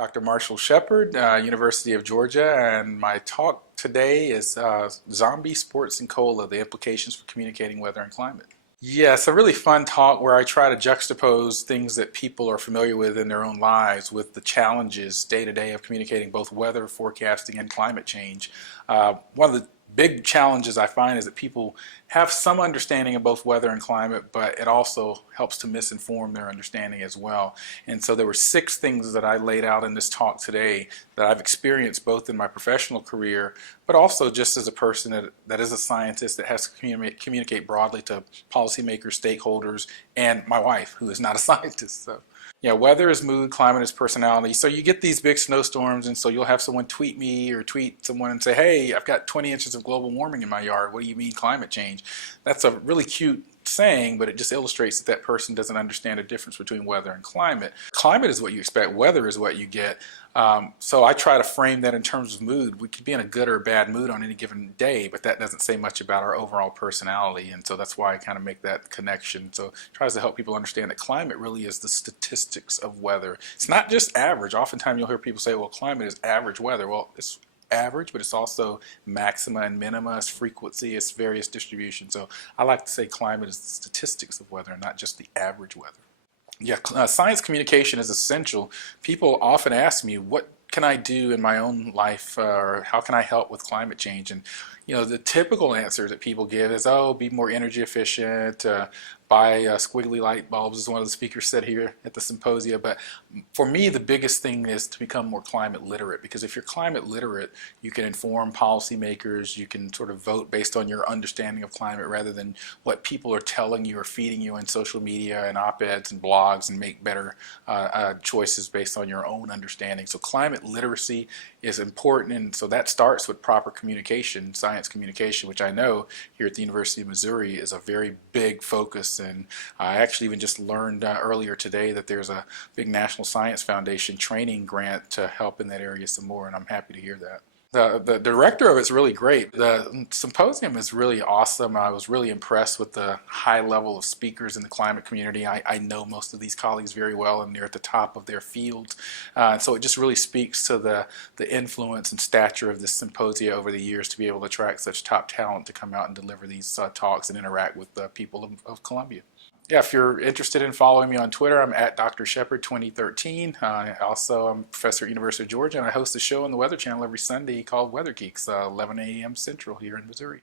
Dr. Marshall Shepard, University of Georgia, and my talk today is Zombie Sports and Cola, the implications for communicating weather and climate. Yeah, it's a really fun talk where I try to juxtapose things that people are familiar with in their own lives with the challenges day to day of communicating both weather forecasting and climate change. One of the big challenges I find is that people have some understanding of both weather and climate, but it also helps to misinform their understanding as well. And so there were 6 things that I laid out in this talk today that I've experienced both in my professional career, but also just as a person that is a scientist that has to communicate broadly to policymakers, stakeholders, and my wife, who is not a scientist. So, yeah, weather is mood, climate is personality. So you get these big snowstorms, and so you'll have someone tweet me or tweet someone and say, hey, I've got 20 inches of global warming in my yard. What do you mean climate change? That's a really cute saying, but it just illustrates that that person doesn't understand the difference between weather and climate. Climate is what you expect, weather is what you get. So I try to frame that in terms of mood. We could be in a good or a bad mood on any given day, but that doesn't say much about our overall personality, and so that's why I kind of make that connection. So it tries to help people understand that climate really is the statistics of weather. It's not just average. Oftentimes you'll hear people say, well, climate is average weather. Well, it's average, but it's also maxima and minima, it's frequency, it's various distributions. So I like to say climate is the statistics of weather, not just the average weather. Yeah, science communication is essential. People often ask me, what can I do in my own life, or how can I help with climate change? And the typical answer that people give is, oh, be more energy efficient, buy squiggly light bulbs, as one of the speakers said here at the symposia. But for me, the biggest thing is to become more climate literate, because if you're climate literate, you can inform policymakers, you can sort of vote based on your understanding of climate rather than what people are telling you or feeding you in social media and op-eds and blogs, and make better choices based on your own understanding. So climate literacy is important, and so that starts with proper communication, science communication, which I know here at the University of Missouri is a very big focus. And I actually even just learned earlier today that there's a big National Science Foundation training grant to help in that area some more, and I'm happy to hear that. The director of it's really great. The symposium is really awesome. I was really impressed with the high level of speakers in the climate community. I know most of these colleagues very well, and they're at the top of their fields. So it just really speaks to the influence and stature of this symposia over the years to be able to attract such top talent to come out and deliver these talks and interact with the people of Columbia. Yeah, if you're interested in following me on Twitter, I'm at Dr. Shepard 2013. Also, I'm a professor at University of Georgia, and I host a show on the Weather Channel every Sunday called Weather Geeks, 11 a.m. Central here in Missouri.